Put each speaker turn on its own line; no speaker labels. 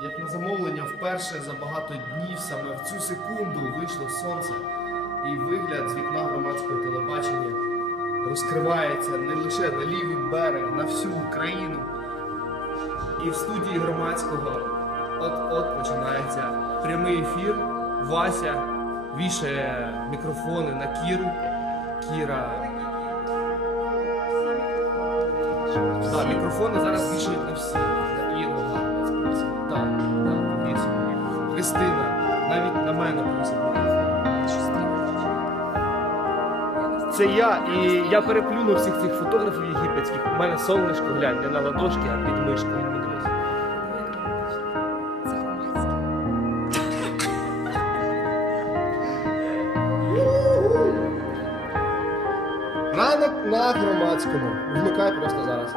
Як на замовлення, вперше за багато днів саме в цю секунду вийшло сонце, і вигляд з вікна громадського телебачення розкривається не лише на лівий берег, на всю Україну. І в студії громадського от-от починається прямий ефір. Вася вішає мікрофони на Кіру. Кіра. Да, мікрофони зараз вішають на всі. Христина, навіть на мене мікрофон. Це я, і я переплюнув всіх цих фотографів єгипетських. У мене сонечко, глянь, не на ладошки, а під мишкою. Подивись. Ранок на громадському. Вмикай просто зараз.